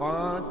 5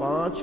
5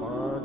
5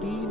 3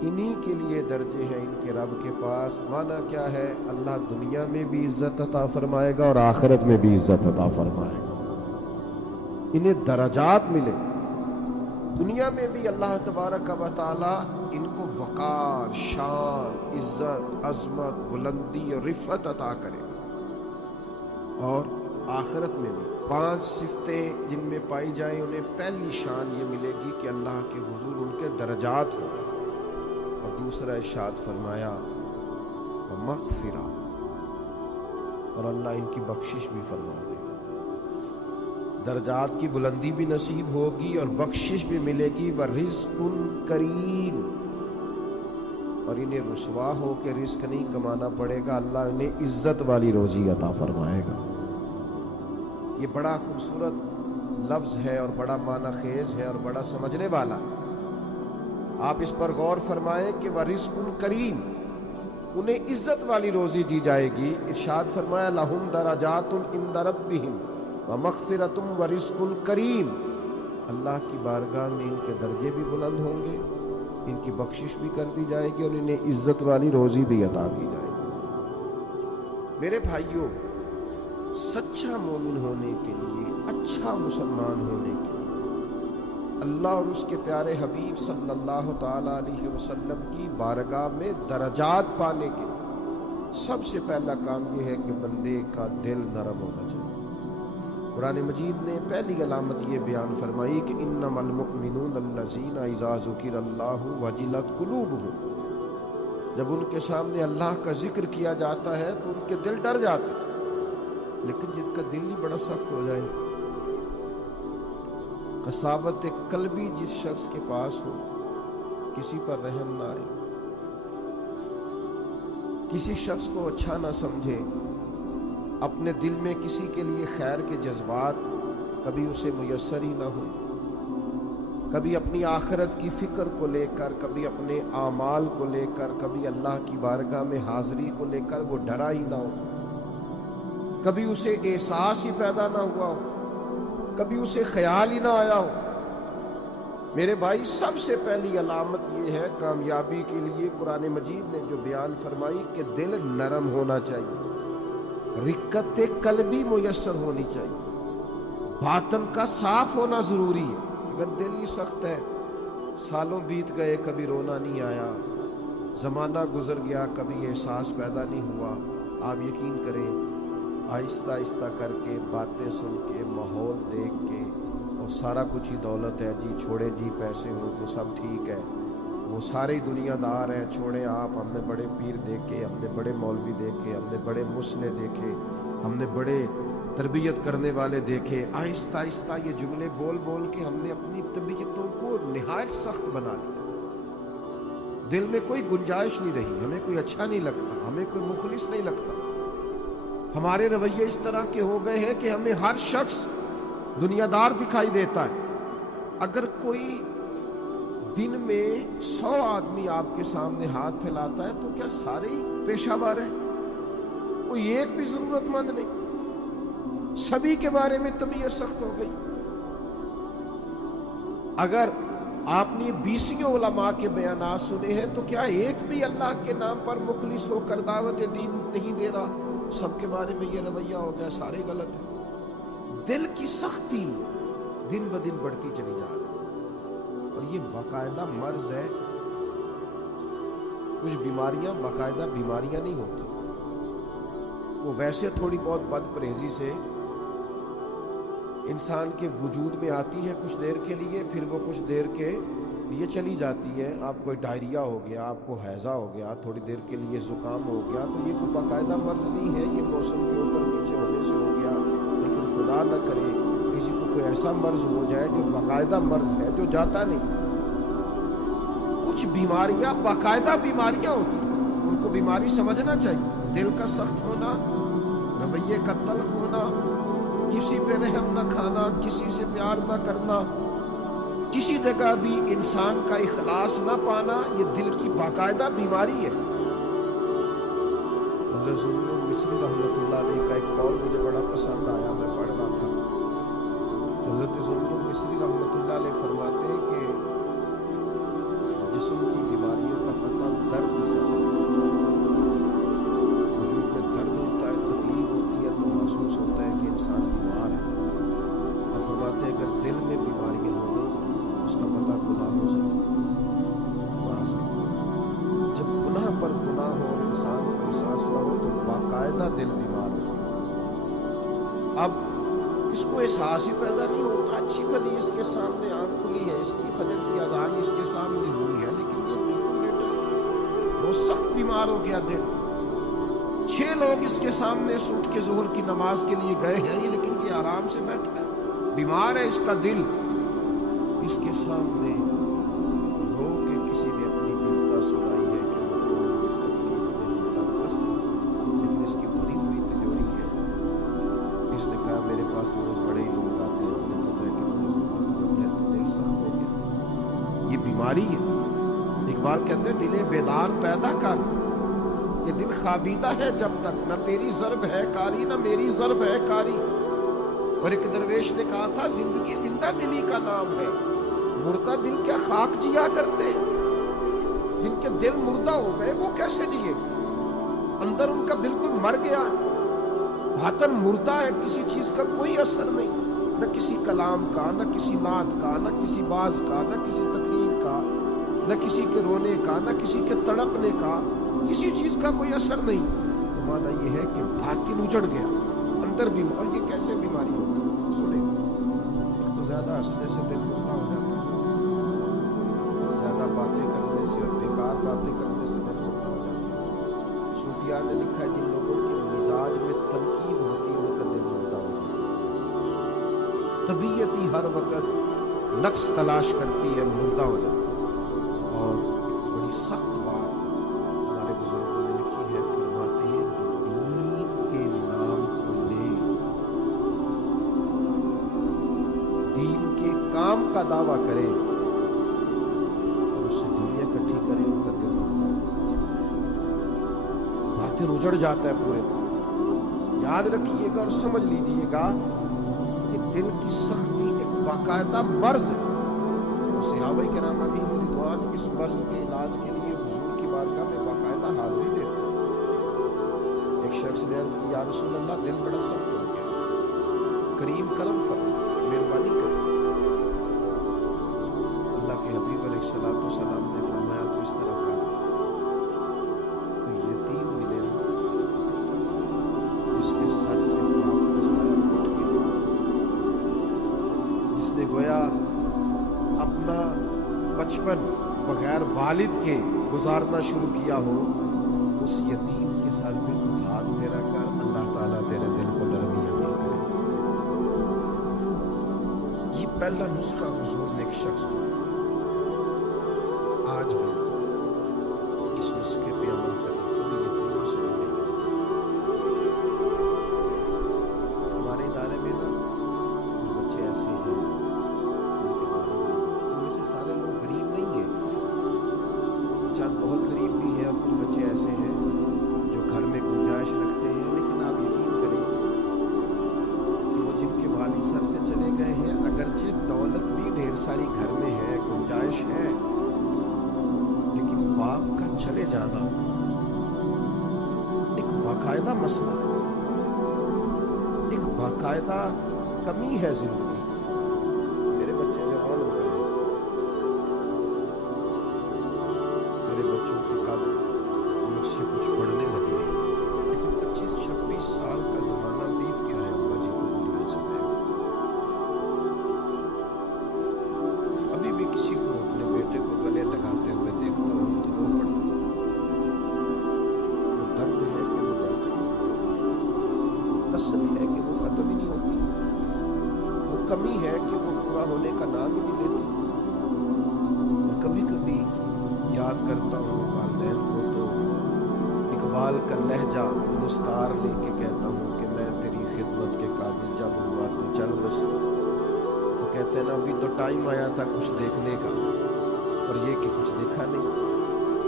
انہی کے لیے درجے ہیں ان کے رب کے پاس. معنی کیا ہے؟ اللہ دنیا میں بھی عزت عطا فرمائے گا اور آخرت میں بھی عزت عطا فرمائے گا. انہیں درجات ملے. دنیا میں بھی اللہ تبارک و تعالی ان کو وقار، شان، عزت، عظمت، بلندی اور رفعت عطا کرے. اور آخرت میں بھی 5 صفتیں جن میں پائی جائیں انہیں پہلی شان یہ ملے گی کہ اللہ کے حضور ان کے درجات ہوں. اور دوسرا ارشاد فرمایا مغفرہ، اور اللہ ان کی بخشش بھی فرما دے گا. درجات کی بلندی بھی نصیب ہوگی اور بخشش بھی ملے گی. ورزق کریم، اور انہیں رسوا ہو کے رزق نہیں کمانا پڑے گا، اللہ انہیں عزت والی روزی عطا فرمائے گا. یہ بڑا خوبصورت لفظ ہے اور بڑا معنی خیز ہے اور بڑا سمجھنے والا. آپ اس پر غور فرمائیں کہ ورزق کریم، انہیں عزت والی روزی دی جائے گی. ارشاد فرمایا لہم درجات عند ربہم ومغفرۃ ورزق کریم. اللہ کی بارگاہ میں ان کے درجے بھی بلند ہوں گے، ان کی بخشش بھی کر دی جائے گی اور انہیں عزت والی روزی بھی عطا کی جائے گی. میرے بھائیوں، سچا مومن ہونے کے لیے، اچھا مسلمان ہونے کے لیے اللہ اور اس کے پیارے حبیب صلی اللہ تعالی علیہ وسلم کی بارگاہ میں درجات پانے کے سب سے پہلا کام یہ ہے کہ بندے کا دل نرم ہونا چاہیے. قرآن مجید نے پہلی علامت یہ بیان فرمائی کہ انما المؤمنون الذین اذا ذکر اللہ وجلت قلوبہم. جب ان کے سامنے اللہ کا ذکر کیا جاتا ہے تو ان کے دل ڈر جاتے ہیں. لیکن جس کا دل ہی بڑا سخت ہو جائے، قساوت قلبی جس شخص کے پاس ہو، کسی پر رحم نہ آئے، کسی شخص کو اچھا نہ سمجھے، اپنے دل میں کسی کے لیے خیر کے جذبات کبھی اسے میسر ہی نہ ہو، کبھی اپنی آخرت کی فکر کو لے کر، کبھی اپنے اعمال کو لے کر، کبھی اللہ کی بارگاہ میں حاضری کو لے کر وہ ڈرا ہی نہ ہو، کبھی اسے احساس ہی پیدا نہ ہوا ہو، کبھی اسے خیال ہی نہ آیا ہو. میرے بھائی، سب سے پہلی علامت یہ ہے کامیابی کے لیے قرآن مجید نے جو بیان فرمائی کہ دل نرم ہونا چاہیے، رقت قلبی میسر ہونی چاہیے، باطن کا صاف ہونا ضروری ہے. اگر دل ہی سخت ہے، سالوں بیت گئے کبھی رونا نہیں آیا، زمانہ گزر گیا کبھی احساس پیدا نہیں ہوا، آپ یقین کریں آہستہ آہستہ کر کے، باتیں سن کے، ماحول دیکھ کے، اور سارا کچھ ہی دولت ہے جی، چھوڑے جی پیسے ہوں تو سب ٹھیک ہے، وہ سارے ہی دنیا دار ہیں، چھوڑیں آپ. ہم نے بڑے پیر دیکھے، ہم نے بڑے مولوی دیکھے، ہم نے بڑے مسلح دیکھے، ہم نے بڑے تربیت کرنے والے دیکھے. آہستہ آہستہ یہ جملے بول بول کے ہم نے اپنی طبیعتوں کو نہایت سخت بنا لیا. دل میں کوئی گنجائش نہیں رہی، ہمیں کوئی اچھا نہیں لگتا، ہمیں کوئی مخلص نہیں لگتا. ہمارے رویے اس طرح کے ہو گئے ہیں کہ ہمیں ہر شخص دنیا دار دکھائی دیتا ہے. اگر کوئی دن میں 100 آدمی آپ کے سامنے ہاتھ پھیلاتا ہے تو کیا سارے ہی پیشہ ور ہیں؟ کوئی ایک بھی ضرورت مند نہیں. سبھی کے بارے میں طبیعت سخت ہو گئی. اگر آپ نے 20 علماء کے بیانات سنے ہیں تو کیا ایک بھی اللہ کے نام پر مخلص ہو کر دعوت دین نہیں دے رہا؟ سب کے بارے میں یہ رویہ ہو گیا، سارے غلط ہیں. دل کی سختی دن بدن بڑھتی چلی جا رہی ہے اور یہ باقاعدہ مرض ہے. کچھ بیماریاں باقاعدہ بیماریاں نہیں ہوتی، وہ ویسے تھوڑی بہت بد پرہیزی سے انسان کے وجود میں آتی ہے کچھ دیر کے لیے، پھر وہ کچھ دیر کے لیے چلی جاتی ہے. آپ کو ڈائریا ہو گیا، آپ کو ہیضہ ہو گیا، تھوڑی دیر کے لیے زکام ہو گیا، تو یہ کوئی باقاعدہ مرض نہیں ہے، یہ موسم کے اوپر نیچے ہونے سے ہو گیا. لیکن خدا نہ کرے کسی کو کوئی ایسا مرض ہو جائے جو باقاعدہ مرض ہے، جو جاتا نہیں. کچھ بیماریاں باقاعدہ بیماریاں ہوتی ہیں، ان کو بیماری سمجھنا چاہیے. دل کا سخت ہونا، رویے کا تلخ ہونا، کسی پہ رحم نہ کھانا، کسی سے پیار نہ کرنا، کسی جگہ بھی انسان کا اخلاص نہ پانا، یہ دل کی باقاعدہ بیماری ہے. حضرت ذوالنور مصری رحمۃ اللہ علیہ کا ایک قول مجھے بڑا پسند آیا، میں پڑھ رہا تھا. حضرت ذوالنور مصری رحمۃ اللہ علیہ فرماتے ہیں کہ جسم کی بیماریوں کا احساس نہ ہو تو باقاعدہ دل بیمار ہو. اب اس کو احساس ہی پیدا نہیں ہوتا. اچھی بھلی اس کے سامنے آنکھ کھلی ہے, اس کی فجر کی اذان اس کے سامنے ہوئی ہے, لیکن یہ بالکل لیٹا, وہ سخت بیمار ہو گیا دل. 6 لوگ اس کے سامنے سے اٹھ کے ظہر کی نماز کے لیے گئے ہیں, لیکن یہ آرام سے بیٹھا ہے, بیمار ہے اس کا دل. اس کے سامنے رو کے کسی نے اپنی بیمتا سنائی ہے کہ لیکن اس کی بھری ہوئی تجوری ہے. اس نے کہا میرے پاس روز بڑے ہی لوگ آتے ہیں, انہیں پتہ ہے کہ تو دل سخت ہو گیا. یہ بیماری ہے. اقبال کہتے ہیں دل بیدار پیدا کر کہ دل خوابیدہ ہے جب تک, نہ تیری ضرب ہے کاری نہ میری ضرب ہے کاری. اور ایک درویش نے کہا تھا زندگی زندہ دلی کا نام ہے, مردہ دل کیا خاک جیا کرتے, جن کے دل مردہ ہو گئے وہ کیسے جیے, اندر ان کا بالکل مر گیا, باطن مردہ ہے, کسی چیز کا کوئی اثر نہیں, نہ کسی کلام کا, نہ کسی نعت کا, نہ کسی باز کا, نہ کسی تقریر کا, نہ کسی کے رونے کا, نہ کسی کے تڑپنے کا, کسی چیز کا کوئی اثر نہیں. تو معنی یہ ہے کہ باطن اجڑ گیا, اندر بھی. اور یہ کیسے بیماری ہوتی ہے؟ سنیں, ایک تو زیادہ ہنسنے سے دل مردہ ہو جاتا ہے, زیادہ باتیں کرنے سے اور بیکار باتیں کرنے سے دل مردہ ہو جاتا ہے. صوفیاء نے لکھا ہے جن لوگوں کے مزاج میں تنقید ہوتی ہے ان کا دل مردہ ہو جاتا ہے. طبیعت ہی ہر وقت نقص تلاش کرتی ہے, مردہ ہو جاتا ہے. اور بڑی سخت بات ہمارے بزرگوں نے لکھی ہے, فرماتے ہیں جو دین کے نام کو لے, دین کے کام کا دعویٰ کرے اور اس سے دنیا اکٹھی کرے, ان کا دل باطن اجڑ جاتا ہے پورے طور. یاد رکھیے گا اور سمجھ لیجیے گا کہ دل کی سختی ایک باقاعدہ مرض ہے. صحابہ کرام علیہم رضوان اس مرض کے علاج کے لیے حضور کی بارگاہ میں باقاعدہ حاضری دیتے ہیں. ایک شخص نے عرض کی یا رسول اللہ دل بڑا سخت ہو گیا, کریم کرم فرما, مہربانی کر. اللہ کے حبیب علیہ الصلوۃ والسلام نے فرمایا تو اس طرح کہا کوئی یتیم ملے نا جس کے سر سے باپ کا سایہ اٹھ گیا, جس نے گویا اپنا بچپن بغیر والد کے گزارنا شروع کیا ہو, اس یتیم کے سر پہ تو ہاتھ پھیرا کر اللہ تعالیٰ تیرے دل کو نرمی عطا کرے. یہ پہلا نسخہ حضور نے ایک شخص کو, آج بھی اس نسخے پہ عمل کریں, کبھی یتیموں سے ملیں. ہمارے ادارے میں نا کچھ بچے ایسے ہیں, ان سے سارے لوگ غریب نہیں ہیں, چند بہت غریب بھی ہیں, اور کچھ بچے ایسے ہیں جو گھر میں گنجائش رکھتے ہیں, لیکن آپ یقین کریں کہ وہ جن کے والد سر سے چلے گئے ہیں, اگرچہ دولت بھی ڈھیر ساری گھر میں ہے, گنجائش ہے, لیکن باپ کا چلے جانا ایک باقاعدہ مسئلہ ہے, ایک باقاعدہ کمی ہے زندگی. میرے بچے جوان ہو گئے, میرے بچوں کے قد مجھ سے کچھ پڑھنے لگے ہیں, لیکن 25-26 سال کا زمانہ بیت گیا ہے ابا جی کو دنیا سے گئے. ابھی بھی کسی کو اپنے بیٹے کو گلے لگاتے ہوئے دیکھتا ہوں تو رو پڑتا ہوں. وہ درد ہے کہ وہ جاتا ہے, قسم ہے کہ وہ ختم ہی نہیں ہوتی, وہ کمی ہے کہ وہ پورا ہونے کا نام ہی نہیں لیتی. اور کبھی کبھی یاد کرتا ہوں والدین کو تو اقبال کا لہجہ مستعار لے کے کہتا ہوں کہ میں تیری خدمت کے قابل جب ہوا تو چل بس. وہ کہتے ہیں نا ابھی تو ٹائم آیا تھا کچھ دیکھنے کا, اور یہ کہ کچھ دیکھا نہیں.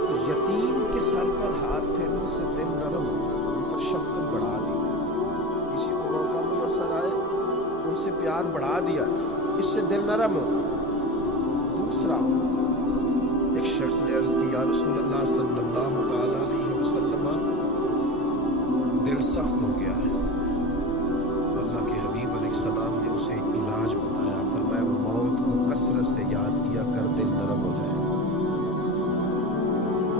تو یتیم کے سر پر ہاتھ پھیرنے سے دل نرم ہوتا ہے, ان پر شفقت بڑھا دی. کسی کو موقع میسر آئے ان سے پیار بڑھا دیا, اس سے دل نرم ہوتا. دوسرا, ایک شخص نے عرض کی یا رسول اللہ صلی اللہ تعالی علیہ وسلم دل سخت ہو گیا ہے. تو اللہ کے حبیب علیہ السلام نے اسے علاج بتایا, فرمایا موت کو کثرت سے یاد کیا کر, دل نرم ہو جائے گا.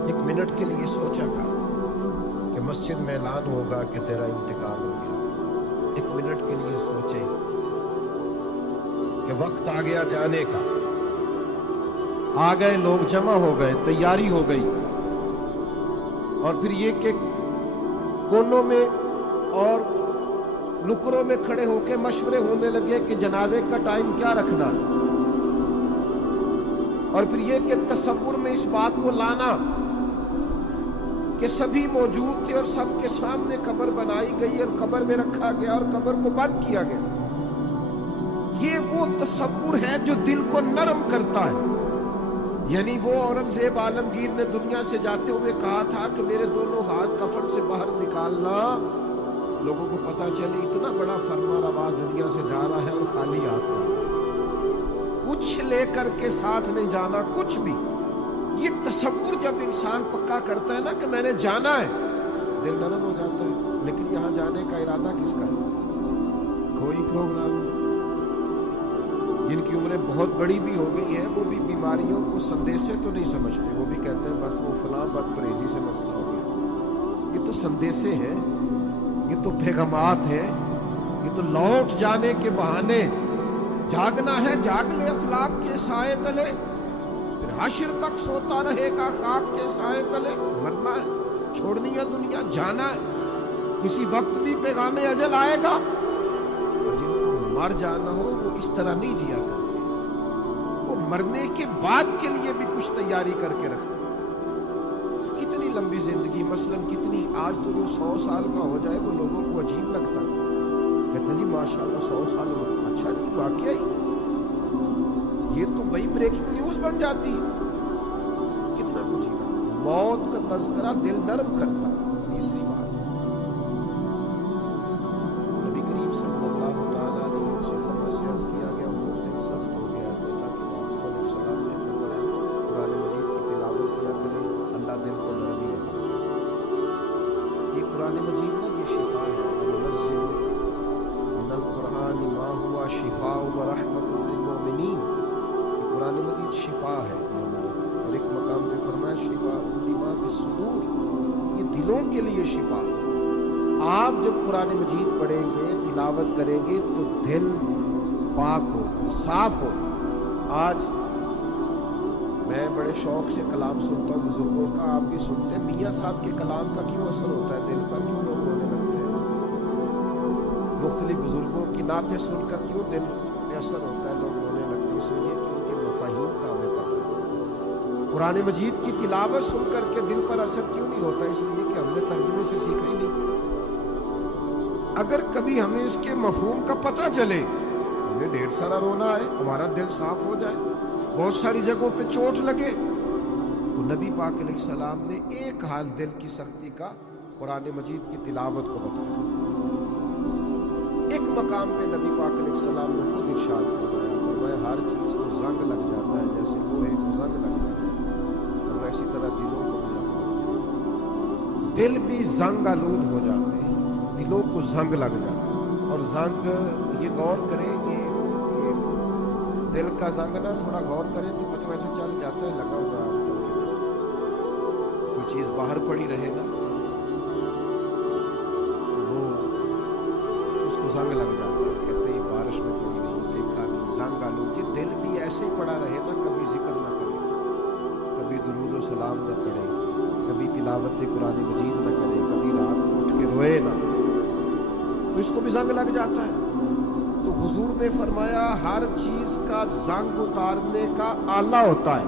1 منٹ کے لیے سوچا کر کہ کہ مسجد میں اعلان ہوگا کہ تیرا انتقال ہو گیا، ایک منٹ کے لیے سوچیں کہ وقت آ گیا جانے کا، آ گئے، لوگ جمع ہو گئے، تیاری ہو گئی، اور پھر یہ کہ کونوں میں اور نکروں میں کھڑے ہو کے مشورے ہونے لگے کہ جنازے کا ٹائم کیا رکھنا ہے، اور پھر یہ کہ تصور میں اس بات کو لانا کہ سبھی موجود تھے اور سب کے سامنے قبر بنائی گئی اور قبر میں رکھا گیا اور قبر کو بند کیا گیا۔ یہ وہ تصور ہے جو دل کو نرم کرتا ہے۔ یعنی وہ اورنگزیب عالمگیر نے دنیا سے جاتے ہوئے کہا تھا کہ میرے دونوں ہاتھ کفن سے باہر نکالنا، لوگوں کو پتا چلے اتنا بڑا فرمانروا دنیا سے جا رہا ہے اور خالی ہاتھ نہیں، کچھ لے کر کے ساتھ نہیں جانا، کچھ بھی۔ یہ تصور جب انسان پکا کرتا ہے نا کہ میں نے جانا ہے، دل نرم ہو جاتا ہے۔ لیکن یہاں جانے کا ارادہ کس کا ہے؟ کوئی پروگرام نہیں۔ جن کی عمریں بہت بڑی بھی ہو گئی ہیں وہ بھی بیماریوں کو سندیسے تو نہیں سمجھتے، وہ بھی کہتے ہیں بس وہ فلاں بد پرہیزی سے مسئلہ ہو گیا۔ یہ تو سندیسے ہیں، یہ تو پیغامات ہیں، یہ تو لوٹ جانے کے بہانے۔ جاگنا ہے جاگ لے افلاک کے سائے تلے، پھر حشر تک سوتا رہے گا خاک کے سائے تلے۔ مرنا ہے، چھوڑنی ہے دنیا، جانا ہے، کسی وقت بھی پیغام اجل آئے گا۔ اور جن کو مر جانا ہو وہ اس طرح نہیں جیا کرتے، وہ مرنے کے بعد کے لیے بھی کچھ تیاری کر کے رکھتے۔ کتنی لمبی زندگی، مثلاً کتنی، آج تو جو 100 سال کا ہو جائے وہ لوگوں کو عجیب لگتا ہے، کہتے ہیں جی ماشاءاللہ 100 سال ہو، اچھا جی واقعی یہ تو بڑی بریکنگ نیوز بن جاتی ہے۔ کتنا کچھ ہی موت کا تذکرہ دل نرم کرتا۔ تیسری بات، نبی کریم صلی اللہ تعالیٰ علیہ وسلم سے عرض کیا گیا، اس وقت دل سخت ہو گیا تو اللہ کے محبوب علیہ السلام نے فرمایا قرآن مجید کی تلاوت کیا کریں، اللہ دل کو نرمی ہوگا۔ یہ قرآن مجید نا یہ شفا ہے، وَنُنَزِّلُ مِنَ الْقُرْآنِ مَا هُوَ شِفَاءٌ وَرَحْمَةٌ لِلْمُؤْمِنِينَ۔ قرآن مجید شفا ہے، اور ایک مقام پہ فرمایا شفاء لما فی الصدور، یہ دلوں کے لیے شفا۔ آپ جب قرآن مجید پڑھیں گے، تلاوت کریں گے تو دل پاک ہو، صاف ہو۔ آج میں بڑے شوق سے کلام سنتا ہوں بزرگوں کا، آپ بھی سنتے ہیں، میاں صاحب کے کلام کا کیوں اثر ہوتا ہے دل پر، کیوں لوگ رونے لگتے ہیں؟ مختلف بزرگوں کی نعتیں سن کر کیوں دل پہ اثر ہوتا ہے، لوگ رونے لگتے ہیں؟ اس لیے کہ ان کے مفاہیم کا ہمیں پتہ ہے۔ قرآن مجید کی تلاوت سن کر کے دل پر اثر کیوں نہیں ہوتا؟ اس لیے کہ ہم نے ترجمے سے سیکھا ہی نہیں۔ اگر کبھی ہمیں اس کے مفہوم کا پتہ چلے، ہمیں ڈھیر سارا رونا ہے، ہمارا دل صاف ہو جائے، بہت ساری جگہوں پہ چوٹ لگے، تو نبی پاک علیہ السلام نے ایک حال دل کی سختی کا قرآن مجید کی تلاوت کو بتایا۔ ایک مقام پہ نبی پاک علیہ السلام نے خود ارشاد فرمایا ہر چیز کو زنگ لگ جاتا ہے، جیسے لوہے کو زنگ لگ جاتا ہے، اور اسی طرح دلوں کو بھی زنگ لگ، دل بھی زنگ آلود ہو جاتے ہیں، دلوں کو زنگ لگ جاتا ہے۔ اور زنگ، یہ غور کریں، یہ دل کا زنگ نا تھوڑا غور کریں تو پتہ ویسے چل جاتا ہے، لگا ہوگا آج کل کے کوئی چیز باہر پڑی رہے نا تو وہ اس کو زنگ لگ جاتا ہے، کہتے ہیں بارش میں پڑی نہیں، دیکھا نہیں، زنگ آلود۔ یہ دل بھی ایسے ہی پڑا رہے نا، کبھی ذکر نہ کرے، کبھی درود و سلام نہ پڑھے، کبھی تلاوت قرآن مجید نہ کرے، کبھی رات کو اٹھ کے روئے نہ، تو اس کو بھی زنگ لگ جاتا ہے۔ تو حضور نے فرمایا ہر چیز کا زنگ اتارنے کا آلہ ہوتا ہے۔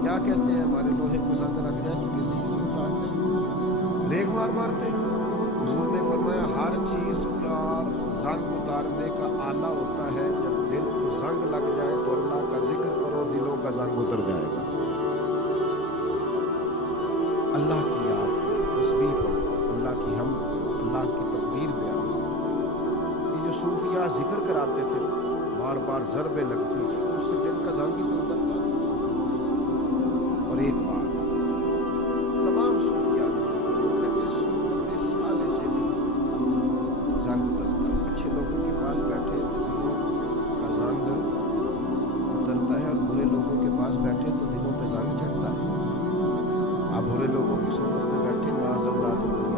کیا کہتے ہیں؟ ہمارے لوہے کو زنگ لگ جائے تو کس چیز سے اتارتے ہیں؟ ریگ مار مارتے۔ حضور نے فرمایا ہر چیز کا زنگ اتارنے کا آلہ ہوتا ہے، جب دل کو زنگ لگ جائے تو اللہ کا ذکر کرو، دلوں کا زنگ اتر جائے گا۔ اللہ کی یاد کرو، تسبیح پڑھو، اللہ کی حمد کرو، اللہ کی تکبیر بیان۔ یہ جو صوفیاء ذکر کراتے تھے، بار بار ضربیں لگتی تھی، اس سے دل کا زنگ ہی تو اترتا۔ اور ایک بات، تمام صوفیاء کہتے ہیں صورت سالے سے بھی زنگ اترتا ہے۔ اچھے لوگوں کے پاس بیٹھے تو دلوں کا زنگ اترتا ہے، اور برے لوگوں کے پاس بیٹھے تو دلوں پہ زنگ چڑھتا ہے۔ آپ برے لوگوں کی صحبت میں بیٹھے، معاذ اللہ جو دنیا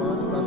5-10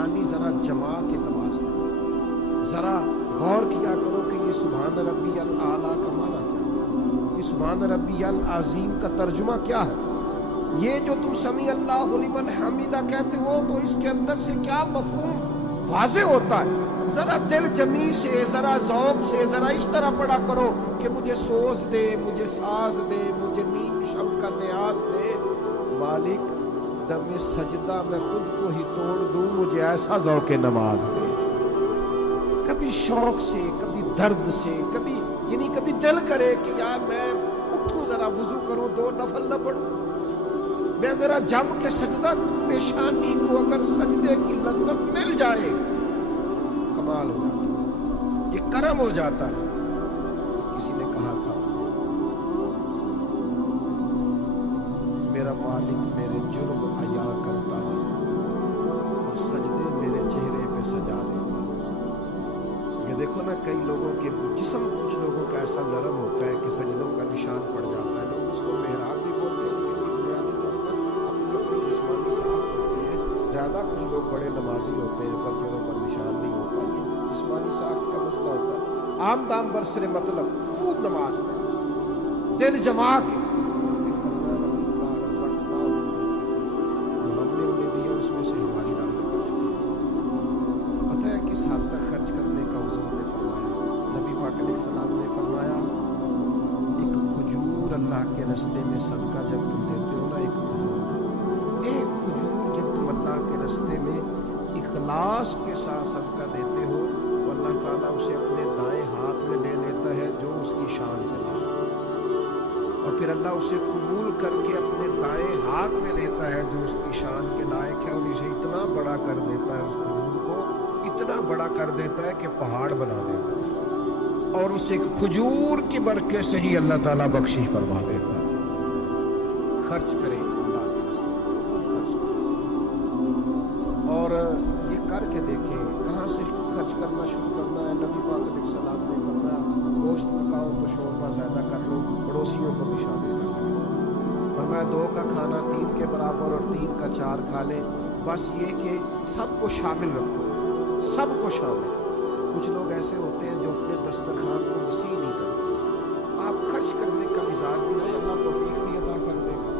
پیشانی ذرا جما کے نماز پڑھو. ذرا غور کیا کرو کہ یہ سبحان ربی الاعلیٰ کا معنی کیا ہے, یہ سبحان ربی العظیم کا ترجمہ کیا ہے. یہ جو تم سمیع اللہ لمن حمیدہ کہتے ہو تو اس کے اندر سے کیا مفہوم واضح ہوتا ہے. ذرا دل جمی سے, ذرا ذوق سے, ذرا اس طرح پڑھا کرو کہ مجھے سوز دے, مجھے ساز دے, مجھے نیم شب کا نیاز دے. مالک دم سجدہ میں خود کو ہی توڑ دوں, مجھے ایسا ذوق نماز دے. کبھی شوق سے, کبھی درد سے, کبھی دل کرے کہ یار میں اٹھوں, ذرا وضو کروں, 2 نفل نہ پڑھوں, میں ذرا جم کے سجدہ پیشانی کو اگر سجدے کی لذت مل جائے, کمال ہو جاتا ہے, یہ کرم ہو جاتا ہے. کسی نے کہا تھا میرا مالک میرے جرم عیا کرتا ہے اور سجدے میرے چہرے پہ سجا دیتا ہے. یہ دیکھو نا, کئی لوگوں کے جسم, کچھ لوگوں کا ایسا نرم ہوتا ہے کہ سجدوں کا نشان پڑ جاتا ہے. لوگ اس کو محراب بھی بولتے ہیں, لیکن یہ بنیادی طور پر اپنی جسمانی ساخت ہوتی ہے. زیادہ کچھ لوگ بڑے نمازی ہوتے ہیں پر چہروں پر نشان نہیں ہوتا, یہ جسمانی ساخت کا مسئلہ ہوتا ہے. عام دام برسر مطلب خوب نماز پڑھو, دل جما کے. جو ہم نے انہیں دیا اس میں سے ہماری راہ میں خرچ کرو. پتہ ہے کس حد تک خرچ کرنے کا حضور نے فرمایا؟ نبی پاک علیہ السلام نے فرمایا ایک کھجور اللہ کے رستے میں صدقہ جب تم دیتے ہو نا, ایک کھجور جب تم اللہ کے رستے میں اخلاص کے ساتھ صدقہ دیتے ہو تو اللہ تعالیٰ اسے اپنے دائیں ہاتھ میں لے لیتا ہے جو اس کی شان کے لائق, اور پھر اللہ اسے قبول کر کے اپنے دائیں ہاتھ میں لیتا ہے جو اس کی شان کے لائق ہے, اور اسے اتنا بڑا کر دیتا ہے, اس کھجور کو اتنا بڑا کر دیتا ہے کہ پہاڑ بنا دیتا ہے, اور اس ایک کھجور کی برکت سے ہی اللہ تعالیٰ بخشش فرما دیتا ہے. خرچ کریں اللہ کے راستے میں, خرچ کریں, اور یہ کر کے دیکھیں کہاں سے خرچ کرنا شروع کرنا ہے. نبی پاک علیہ السلام نے فرمایا گوشت پکاؤ تو شوربہ زیادہ کر لو, پڑوسیوں کو بھی شامل کر لو. فرمایا 2 کا کھانا 3 کے برابر اور 3 کا 4 کھا لیں, بس یہ کہ سب کو شامل رکھو, سب کو شامل. کچھ لوگ ایسے ہوتے ہیں جو اپنے دسترخوان کو وسیع نہیں کرتے. آپ خرچ کرنے کا مزاج بھی نہیں, اللہ توفیق بھی عطا کر دے گا.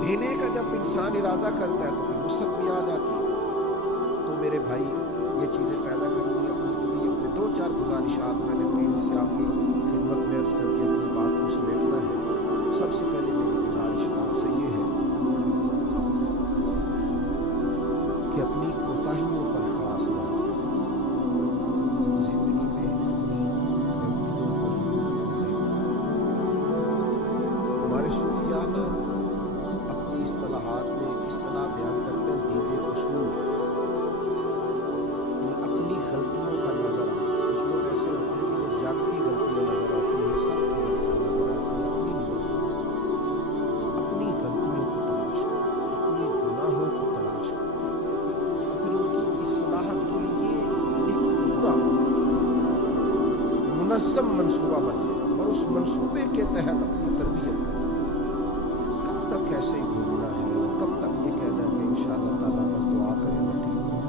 دینے کا جب انسان ارادہ کرتا ہے تو پھر وسعت بھی آ جاتی ہے. تو میرے بھائی یہ چیزیں پیدا کرنی اپنے 2-4 گزارشات میں نے تیزی سے آپ کی خدمت میں عرض کر کے اپنی بات کو سمیٹنا ہے. سب سے پہلے میری گزارش آپ سے یہ ہے کہ اپنی کوتاہیوں پر خاص نظر زندگی میں اپنی غلطیوں کو ضرور بھولیں. ہمارے صوفیان اپنی اصطلاحات میں کس طرح بیان کرتے ہیں دید قصور, اپنی غلطیوں کا نظر آنا. کچھ لوگ ایسے ہوتے ہیں جنہیں جگ کی غلطیاں نظر آتی ہیں, سب کی غلطیاں نظر آتی ہیں, اپنی غلطیوں کو تلاش کریں, اپنے گناہوں کو تلاش کریں, پھر ان کی اصلاح کے لیے ایک پورا منظم منصوبہ بنائیں اور اس منصوبے کے تحت اپنی تربیت کریں. کب تک ایسے ہی گھومنا ہے, کب تک یہ کہنا ہے کہ انشاءاللہ تعالیٰ بس دعا کریں میں ٹھیک ہوں.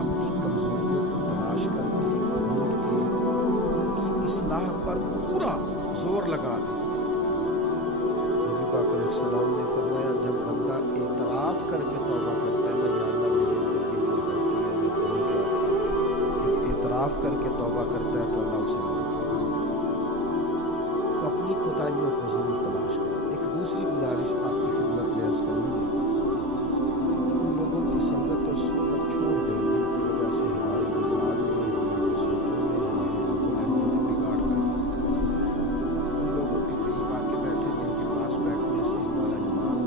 اپنی کمزوریوں کو تلاش کر کے ڈھونڈ کے ان کی اصلاح پر پورا زور لگا دیں. نبی پاک علیہ السلام نے فرمایا جب بندہ اعتراف کر کے توبہ کرتا ہے نا, یا اللہ میرے اندر یہ غلطی ہے, میں بھول گیا تھا, جب اعتراف کر کے توبہ کرتا ہے تو اللہ اسے معاف فرما دیتا ہے. تو اپنی کوتاہیوں کو ضرور تلاش کریں. ایک دوسری گزارش آپ کی خدمت میں عرض کرنی ہے, ان لوگوں کی سنگت اور صحبت چھوڑ دیں جن کی وجہ سے ہمارے مزاج میں, ہماری سوچوں میں, ہماری بلائیوں میں بگاڑ پیدا ہوتا ہے. ان لوگوں کے قریب آ کے بیٹھے جن کے پاس بیٹھنے سے ہمارا ایمان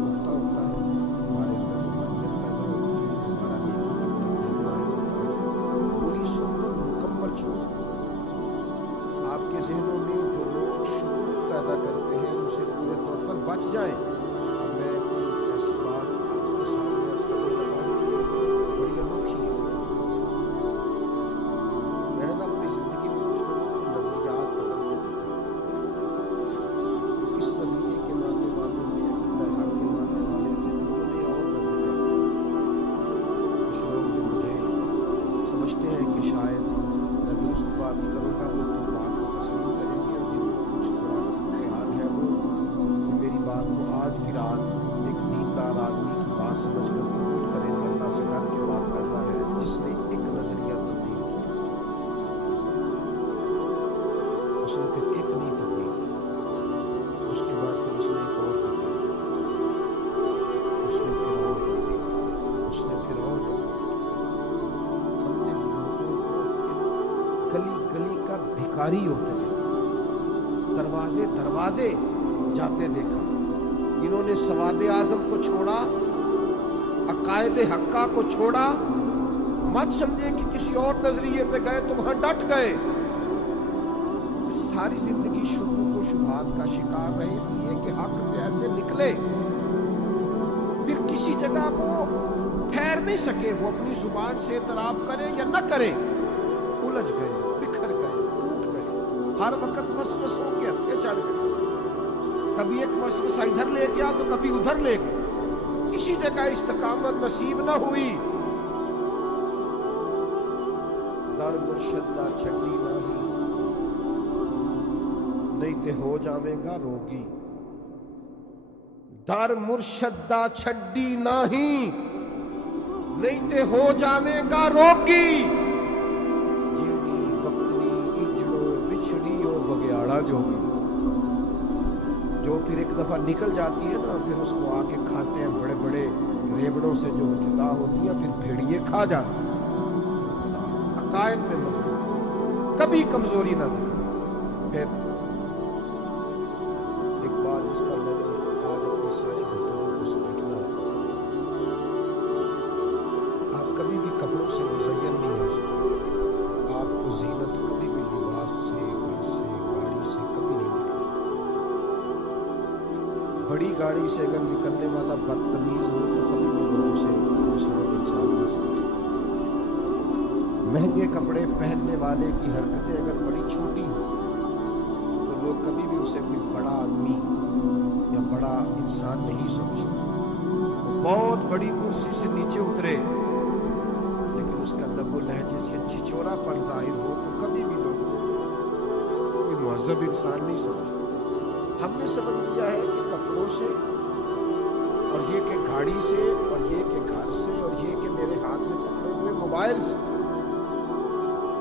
پختہ ہوتا ہے, ہمارے اندر روحانیت پیدا ہوتی ہے, ہمارا نیکی کی طرف دل مائل ہوتا ہے. پوری صحبت مکمل چھوڑ. آپ کے ذہنوں میں جو لوگ شکوک پیدا کرتے ہیں ان سے پورے طور پر بچ جائیں. اب میں کوئی ایسی بات آپ کے سامنے عرض کرنے لگا ہوں بڑی انوکھی ہے. میں نے نا اپنی زندگی میں کچھ لوگوں کے نظریات بدلتے دیکھا. اس نظریے کے ماننے والے تھے, عقیدہ حق کے ماننے والے تھے, انہوں نے اور نظریہ. نے پھر ایک نہیں تبدیل کی، اس کے بعد پھر اس نے ایک اور تبدیل کی، اس نے پھر اور تبدیل کی، اس نے پھر اور تبدیل کی۔ ہم نے لوگوں کو گلی گلی کا بھکاری ہوتے دیکھا، دروازے دروازے جاتے دیکھا۔ جنہوں نے سواد اعظم کو چھوڑا، عقائد حقہ کو چھوڑا، مت سمجھے کہ کسی اور نظریے پہ گئے تو وہاں ڈٹ گئے، ساری زندگی شکوک و شبہات کا شکار رہے، اس لیے کہ حق سے ایسے نکلے پھر کسی جگہ وہ ٹھہر نہیں سکے، وہ اپنی زبان سے اعتراف کرے یا نہ کرے، الجھ گئے، بکھر گئے، ٹوٹ گئے، ہر وقت وسوسوں کے ہتھے چڑھ گئے، کبھی ایک وسوسہ ادھر لے گیا تو کبھی ادھر لے گیا، کسی جگہ استقامت نصیب نہ ہوئی۔ در مرشد دا چھڈی نہیں، نہیں تے ہو جاویں گا روگی، در مرشد دا چھڈی نہیں، نہیں تے ہو جاویں گا روگی، جیڑی بکری اجڑو بچھڑی ہو بگیاڑا جوگی، جو پھر ایک دفعہ نکل جاتی ہے نا، پھر اس کو آ کے کھاتے ہیں بڑے بڑے ریوڑوں سے جو جدا ہوتی ہیں، پھر بھیڑیے کھا جاتے ہیں۔ خدا عقائد میں مضبوط، کبھی کمزوری نہ دکھا۔ پھر ایک بات اس پر میں نے آج اپنی ساری گفتگو کو سمیٹنا ہے، آپ کبھی بھی کپڑوں سے مزین نہیں ہو سکتے، آپ کو زینت کبھی بھی لباس سے، گھر سے، گاڑی سے کبھی نہیں ملے۔ بڑی گاڑی سے اگر نکلنے والا بدتمیز ہو تو کبھی بھی لوگ اسے خوبصورت انسان نہیں سمجھتے۔ مہنگے کپڑے پہننے والے کی حرکتیں اگر بڑی چھوٹی ہوں تو لوگ کبھی بھی اسے کوئی بڑا آدمی یا بڑا انسان نہیں سمجھتے۔ بہت بڑی کرسی سے نیچے اترے لیکن اس کا لب و لہجے سے چھچورا پن ظاہر ہو تو کبھی بھی لوگ کوئی مہذب انسان نہیں سمجھتے۔ ہم نے سمجھ لیا ہے کہ کپڑوں سے اور یہ کہ گاڑی سے اور یہ کہ گھر سے اور یہ کہ میرے ہاتھ میں پکڑے ہوئے موبائل سے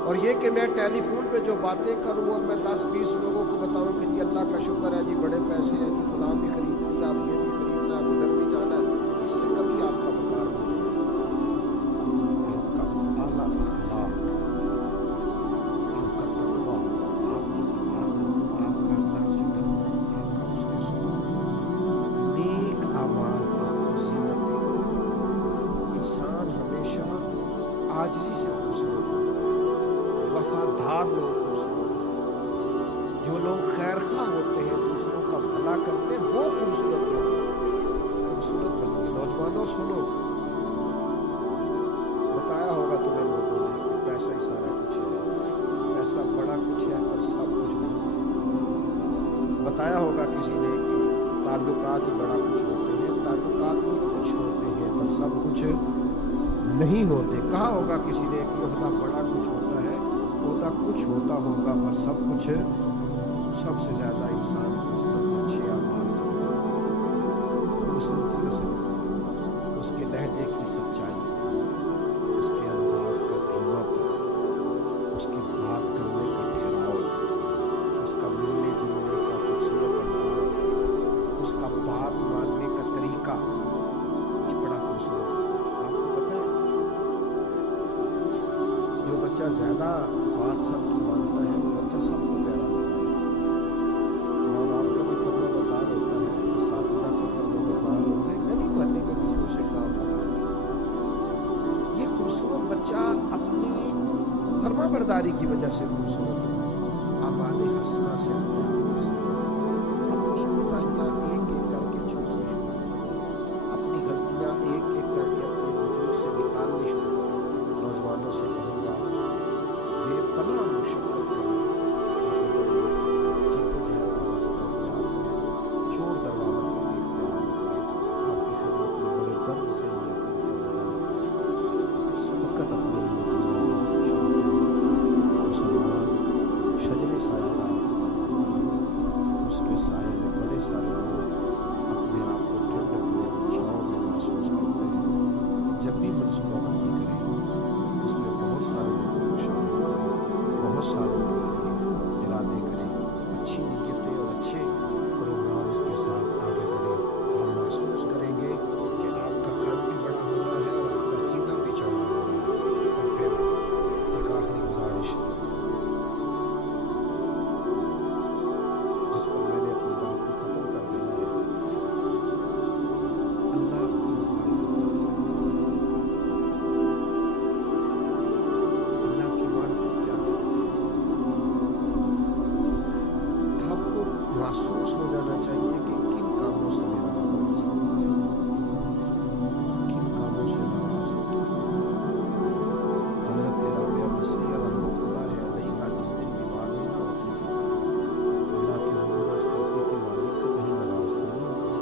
اور یہ کہ میں ٹیلی فون پہ جو باتیں کروں اور میں 10-20 لوگوں کو بتاؤں کہ جی اللہ کا شکر ہے جی بڑے پیسے ہیں جی فلاں بھی خرید لیا، آپ یہ بھی خریدنا ہے، ادھر بھی جانا ہے، اس سے کبھی آپ کا وقار نہیں ہوگا۔ آپ کا اعلیٰ اخلاق، آپ کا تقویٰ، آپ کی عبادت، آپ کا اللہ سے ڈرنا، آپ کا اس نے سنا، نیک اعمال آپ کو زینت دے گا۔ انسان ہمیشہ عاجزی سے خوبصورت ہوتا ہے، وفادار لوگ خوبصورت ہوتے ہیں، جو لوگ خیر خواہ ہوتے ہیں، دوسروں کا بھلا کرتے ہیں، وہ خوبصورت لوگ خوبصورت بنیے۔ نوجوانوں سنو، بتایا ہوگا تمہیں لوگوں نے کہ پیسہ ہی سارا کچھ ہے، پیسہ بڑا کچھ ہے پر سب کچھ نہیں ہے۔ بتایا ہوگا کسی نے کہ تعلقات ہی بڑا کچھ ہوتے ہیں، تعلقات بھی کچھ ہوتے ہیں پر سب کچھ نہیں ہوتے۔ کہا ہوگا کسی نے کہ عہدہ بڑا کچھ ہوتا ہے، عہدہ کچھ ہوتا ہوگا پر سب کچھ، سب سے زیادہ انسان خوبصورت اچھے اعمال سے، خوبصورتیوں سے، اس کے لہجے کی سچائی، اس کے انداز کا دھیما پن، اس کی بات کرنے کا ٹھہراؤ، اس کا ملنے جلنے کا خوبصورت انداز، اس کا بات ماننے کا طریقہ، یہ بڑا خوبصورت ہوتا ہے۔ آپ کو پتہ ہے جو بچہ زیادہ بات سب کی مانتا ہے وہ بچہ سب کو پیارا لگتا ہے۔ ماں باپ کا بھی فرما بردار ہوتا ہے، اساتذہ کا فرما بردار ہوتا ہے، گلی محلے میں بھی اسے کام پتا ہے۔ یہ خوبصورت بچہ اپنی فرما برداری کی وجہ سے خوبصورت ہے، اعمال حسنہ سے اپنے آپ کو اپنی کوتاہیاں ایک ایک کر کے چھوڑنی شروع کریں، اپنی غلطیاں ایک ایک کر کے اپنے وجود سے نکالنی شروع کریں۔ نوجوانوں سے کہوں گا بے پناہ مشقت کریں، آگے بڑھیں، جدوجہد کا راستہ اختیار کریں، چور دروازہ کو بھی اختیار نہ کریں۔ آپ کی خدمت میں بڑے درد سے یہ اپیل کر رہا ہوں، اس وقت اپنے لیے جینا شروع کریں۔ مسلمان شجر سایہ کا اس کے سائے میں بڑے سارے لوگ اپنے آپ کو ٹھنڈک میں چھاؤں میں محسوس کرتے ہیں۔ جب بھی منصوبہ بندی کریں اس میں بہت سارے لوگوں کو شامل کریں، بہت ساروں کے لیے ارادے کریں، محسوس ہو جانا چاہیے کہ کن کاموں سے میرا رب راضی ہوتا ہے، کن کاموں سے ناراض ہوتا ہے۔ حضرت رابعہ بصریہ رحمۃ اللہ علیہ جس دن بیمار نہیں نہ ہوتی تھی، اللہ کے حضور عرض کرتی تھی مالک تو کہیں ناراض تو نہیں ہوتا،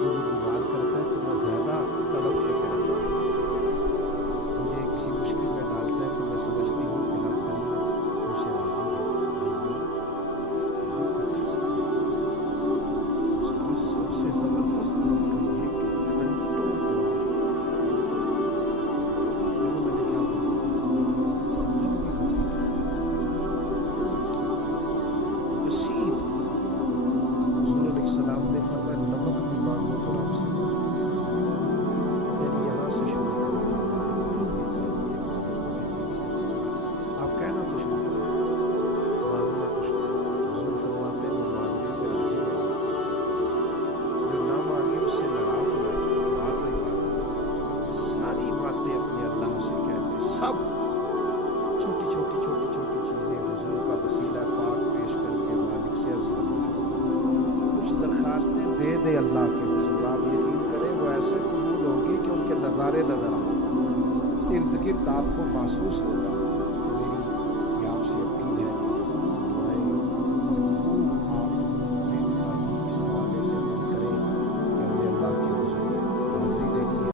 مجھے بیمار کرتا ہے تو میں زیادہ تڑپ کے تیرا کام، مجھے کسی مشکل میں ڈالتا ہے تو میں سمجھتی ہوں کہ رب کریم مجھ سے راضی ہے۔ اس کا سب سے زبردست طریقہ یہ ہے کہ گھنٹوں دعا، دیکھو میں نے کیا وسیع حضور علیہ السلام نے فرمایا نمک بھی مانگو تو رب سے مانگو، یعنی یہاں سے شروع کرو کہ مالک مجھے یہ چاہیے، مالک مجھے یہ چاہیے، آپ کہنا تو شروع کرو، مانگنا تو شروع کرو۔ حضور فرماتے ہیں وہ مانگنے سے راضی ہو جاتا ہے، جو نہ مانگے اس سے ناراض ہو جاتا ہے۔ بات ہوئی بات ہے، ساری باتیں اپنے اللہ سے کہتے، سب چھوٹی چھوٹی چھوٹی چھوٹی چیزیں حضور کا وسیلہ پاک پیش کر کے مالک سے عرض کرنا شروع کریں۔ کچھ درخواستیں دے دے اللہ کے حضور، آپ یقین کریں وہ ایسے قبول ہوگی کہ ان کے نظارے نظر آئیں، ارد گرد آپ کو محسوس ہوگا